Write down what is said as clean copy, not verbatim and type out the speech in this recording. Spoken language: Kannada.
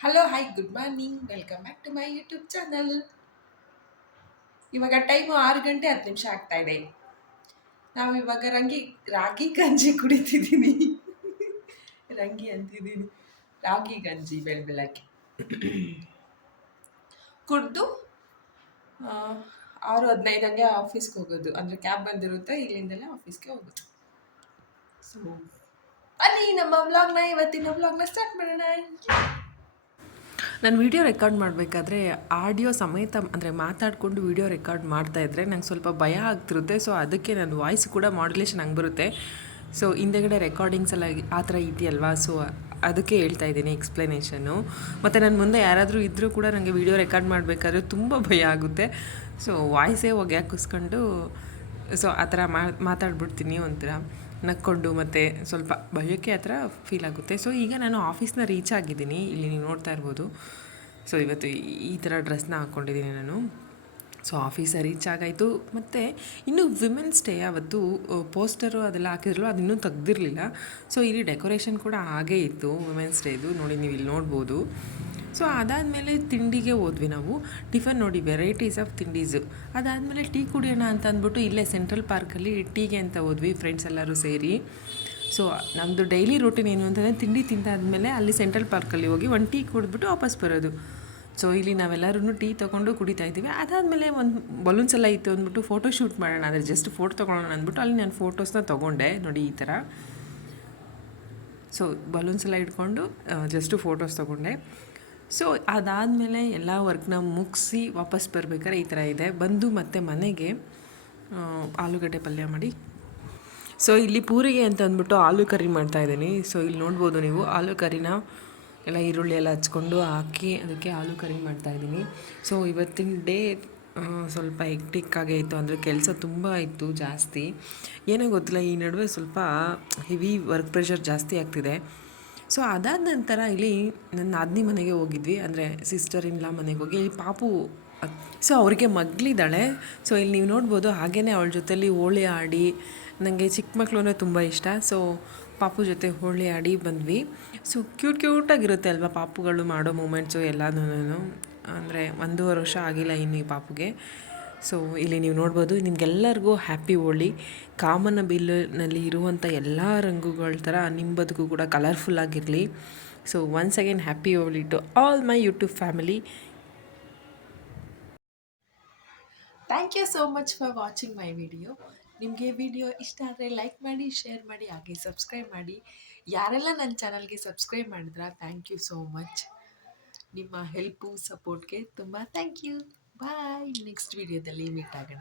Hello hi good morning welcome back to my YouTube channel. ಇವಾಗ ಟೈಮು 6 ಗಂಟೆ 10 ನಿಮಿಷ ಆಗ್ತಾ ಇದೆ. ನಾವು ಇವಾಗ ರಾಗಿ ಗಂಜಿ ಕುಡಿತಿದ್ದೀನಿ. ರಂಗಿ ಅಂತಿದ್ದೀನಿ, ರಾಗಿ ಗಂಜಿ ಬೆಳಗ್ಗೆ ಕುಡ್ದು 6:15 ಆಫೀಸ್ಗೆ ಹೋಗೋದು. ಅಂದರೆ ಕ್ಯಾಬ್ ಬಂದಿರುತ್ತೆ, ಇಲ್ಲಿಂದಲೇ ಆಫೀಸ್ಗೆ ಹೋಗೋದು. ಸೊ ಬನ್ನಿ ನಮ್ಮ ವ್ಲಾಗ್ನ, ಇವತ್ತಿನ ವ್ಲಾಗ್ನ ಸ್ಟಾರ್ಟ್ ಮಾಡೋಣ. ನಾನು ವೀಡಿಯೋ ರೆಕಾರ್ಡ್ ಮಾಡಬೇಕಾದ್ರೆ ಆಡಿಯೋ ಸಮೇತ ಅಂದರೆ ಮಾತಾಡಿಕೊಂಡು ವೀಡಿಯೋ ರೆಕಾರ್ಡ್ ಮಾಡ್ತಾಯಿದ್ರೆ ನಂಗೆ ಸ್ವಲ್ಪ ಭಯ ಆಗ್ತಿರುತ್ತೆ. ಸೊ ಅದಕ್ಕೆ ನನ್ನ ವಾಯ್ಸ್ ಕೂಡ ಮಾಡ್ಯುಲೇಷನ್ ಹಂಗೆ ಬರುತ್ತೆ. ಸೊ ಹಿಂದೆಗಡೆ ರೆಕಾರ್ಡಿಂಗ್ಸ್ ಎಲ್ಲ ಆ ಥರ ಇದೆಯಲ್ವಾ, ಸೊ ಅದಕ್ಕೆ ಹೇಳ್ತಾ ಇದ್ದೀನಿ ಎಕ್ಸ್ಪ್ಲನೇಷನ್ನು. ಮತ್ತು ನನ್ನ ಮುಂದೆ ಯಾರಾದರೂ ಇದ್ದರೂ ಕೂಡ ನನಗೆ ವೀಡಿಯೋ ರೆಕಾರ್ಡ್ ಮಾಡಬೇಕಾದ್ರೆ ತುಂಬ ಭಯ ಆಗುತ್ತೆ. ಸೊ ವಾಯ್ಸೇ ಹೋಗಿ ಹಾಕಿಸ್ಕೊಂಡು ಸೊ ಆ ಥರ ಮಾತಾಡ್ಬಿಡ್ತೀನಿ ಒಂಥರ ನಕ್ಕೊಂಡು, ಮತ್ತು ಸ್ವಲ್ಪ ಭಯಕ್ಕೆ ಆ ಥರ ಫೀಲ್ ಆಗುತ್ತೆ. ಸೊ ಈಗ ನಾನು ಆಫೀಸ್ನ ರೀಚ್ ಆಗಿದ್ದೀನಿ, ಇಲ್ಲಿ ನೀವು ನೋಡ್ತಾ ಇರ್ಬೋದು. ಸೊ ಇವತ್ತು ಈ ಥರ ಡ್ರೆಸ್ನ ಹಾಕ್ಕೊಂಡಿದ್ದೀನಿ ನಾನು. ಸೊ ಆಫೀಸ ರೀಚ್ ಆಗಾಯಿತು. ಮತ್ತು ಇನ್ನು ವಿಮೆನ್ಸ್ ಡೇ ಅವತ್ತು ಪೋಸ್ಟರು ಅದೆಲ್ಲ ಹಾಕಿದ್ರಲ್ಲ, ಅದು ಇನ್ನೂ ತೆಗ್ದಿರಲಿಲ್ಲ. ಸೊ ಇಲ್ಲಿ ಡೆಕೋರೇಷನ್ ಕೂಡ ಹಾಗೇ ಇತ್ತು ವಿಮೆನ್ಸ್ ಡೇದು, ನೋಡಿ ನೀವು ಇಲ್ಲಿ ನೋಡ್ಬೋದು. ಸೊ ಅದಾದಮೇಲೆ ತಿಂಡಿಗೆ ಹೋದ್ವಿ ನಾವು. ಟಿಫನ್ ನೋಡಿ ವೆರೈಟೀಸ್ ಆಫ್ ತಿಂಡೀಸು. ಅದಾದಮೇಲೆ ಟೀ ಕುಡಿಯೋಣ ಅಂತ ಅಂದ್ಬಿಟ್ಟು ಇಲ್ಲೇ ಸೆಂಟ್ರಲ್ ಪಾರ್ಕಲ್ಲಿ ಟೀಗೆ ಅಂತ ಹೋದ್ವಿ ಫ್ರೆಂಡ್ಸ್ ಎಲ್ಲರೂ ಸೇರಿ. ಸೊ ನಮ್ಮದು ಡೈಲಿ ರೂಟೀನ್ ಏನು ಅಂತಂದರೆ ತಿಂಡಿ ತಿಂದಾದ್ಮೇಲೆ ಅಲ್ಲಿ ಸೆಂಟ್ರಲ್ ಪಾರ್ಕಲ್ಲಿ ಹೋಗಿ ಒಂದು ಟೀ ಕುಡಿದ್ಬಿಟ್ಟು ವಾಪಸ್ ಬರೋದು. ಸೊ ಇಲ್ಲಿ ನಾವೆಲ್ಲರೂ ಟೀ ತೊಗೊಂಡು ಕುಡಿತಾ ಇದ್ದೀವಿ. ಅದಾದಮೇಲೆ ಒಂದು ಬಲೂನ್ಸ್ ಎಲ್ಲ ಇತ್ತು ಅಂದ್ಬಿಟ್ಟು ಫೋಟೋ ಶೂಟ್ ಮಾಡೋಣ, ಅಂದರೆ ಜಸ್ಟ್ ಫೋಟೋ ತೊಗೊಳ್ಳೋಣ ಅಂದ್ಬಿಟ್ಟು ಅಲ್ಲಿ ನಾನು ಫೋಟೋಸ್ನ ತೊಗೊಂಡೆ ನೋಡಿ ಈ ಥರ. ಸೊ ಬಲೂನ್ಸ್ ಎಲ್ಲ ಇಟ್ಕೊಂಡು ಜಸ್ಟು ಫೋಟೋಸ್ ತೊಗೊಂಡೆ. ಸೊ ಅದಾದಮೇಲೆ ಎಲ್ಲ ವರ್ಕ್ನ ಮುಗಿಸಿ ವಾಪಸ್ ಬರ್ಬೇಕಾದ್ರೆ ಈ ಥರ ಇದೆ. ಬಂದು ಮತ್ತೆ ಮನೆಗೆ ಆಲೂಗಡ್ಡೆ ಪಲ್ಯ ಮಾಡಿ, ಸೊ ಇಲ್ಲಿ ಪೂರಿಗೆ ಅಂತ ಅಂದ್ಬಿಟ್ಟು ಆಲೂ ಕರಿ ಮಾಡ್ತಾಯಿದ್ದೀನಿ. ಸೊ ಇಲ್ಲಿ ನೋಡ್ಬೋದು ನೀವು ಆಲೂ ಕರಿನ ಎಲ್ಲ ಈರುಳ್ಳಿ ಎಲ್ಲ ಹಚ್ಕೊಂಡು ಹಾಕಿ ಅದಕ್ಕೆ ಆಲೂ ಕರಿ ಮಾಡ್ತಾಯಿದ್ದೀನಿ. ಸೊ ಇವತ್ತಿನ ಡೇ ಸ್ವಲ್ಪ ಹೆಕ್ಟಿಕ್ಕಾಗೇ ಇತ್ತು, ಅಂದರೆ ಕೆಲಸ ತುಂಬ ಇತ್ತು ಜಾಸ್ತಿ. ಏನೋ ಗೊತ್ತಿಲ್ಲ, ಈ ನಡುವೆ ಸ್ವಲ್ಪ ಹೆವಿ ವರ್ಕ್ ಪ್ರೆಷರ್ ಜಾಸ್ತಿ ಆಗ್ತಿದೆ. ಸೊ ಅದಾದ ನಂತರ ಇಲ್ಲಿ ನನ್ನ ನಾದಿನಿ ಮನೆಗೆ ಹೋಗಿದ್ವಿ, ಅಂದರೆ ಸಿಸ್ಟರ್ ಇನ್ ಲಾ ಮನೆಗೆ ಹೋಗಿ. ಇಲ್ಲಿ ಪಾಪು ಸೊ ಅವರಿಗೆ ಮಗಳಿದ್ದಾಳೆ. ಸೊ ಇಲ್ಲಿ ನೀವು ನೋಡ್ಬೋದು, ಹಾಗೆಯೇ ಅವಳ ಜೊತೆಲಿ ಹೋಳಿ ಆಡಿ, ನನಗೆ ಚಿಕ್ಕ ಮಕ್ಕಳು ಅಂದರೆ ತುಂಬ ಇಷ್ಟ. ಸೊ ಪಾಪು ಜೊತೆ ಹೋಳಿ ಆಡಿ ಬಂದ್ವಿ. ಸೊ ಕ್ಯೂಟಾಗಿರುತ್ತೆ ಅಲ್ವಾ ಪಾಪುಗಳು ಮಾಡೋ ಮೂಮೆಂಟ್ಸು ಎಲ್ಲನೂ. ಅಂದರೆ 1.5 ವರ್ಷ ಆಗಿಲ್ಲ ಇನ್ನು ಈ ಪಾಪುಗೆ. ಸೊ ಇಲ್ಲಿ ನೀವು ನೋಡ್ಬೋದು, ನಿಮಗೆಲ್ಲರಿಗೂ ಹ್ಯಾಪಿ ಹೋಳಿ. ಕಾಮನ ಬಿಲ್ಲಿನಲ್ಲಿ ಇರುವಂಥ ಎಲ್ಲ ರಂಗುಗಳ ಥರ ನಿಮ್ಮ ಬದುಕು ಕೂಡ ಕಲರ್ಫುಲ್ಲಾಗಿರಲಿ. So once again happy Holi to all my YouTube family. Thank you so much for watching my video. ನಿಮಗೆ ವಿಡಿಯೋ ಇಷ್ಟ ಆದರೆ ಲೈಕ್ ಮಾಡಿ, ಶೇರ್ ಮಾಡಿ, ಹಾಗೆ ಸಬ್ಸ್ಕ್ರೈಬ್ ಮಾಡಿ. ಯಾರೆಲ್ಲ ನನ್ನ ಚಾನಲ್ಗೆ ಸಬ್ಸ್ಕ್ರೈಬ್ ಮಾಡಿದ್ರಾ, ಥ್ಯಾಂಕ್ ಯು ಸೋ ಮಚ್. ನಿಮ್ಮ ಹೆಲ್ಪು ಸಪೋರ್ಟ್ಗೆ ತುಂಬ ಥ್ಯಾಂಕ್ ಯು. ಬಾಯ್. ನೆಕ್ಸ್ಟ್ ವಿಡಿಯೋದಲ್ಲಿ ಮೀಟ್ ಆಗೋಣ.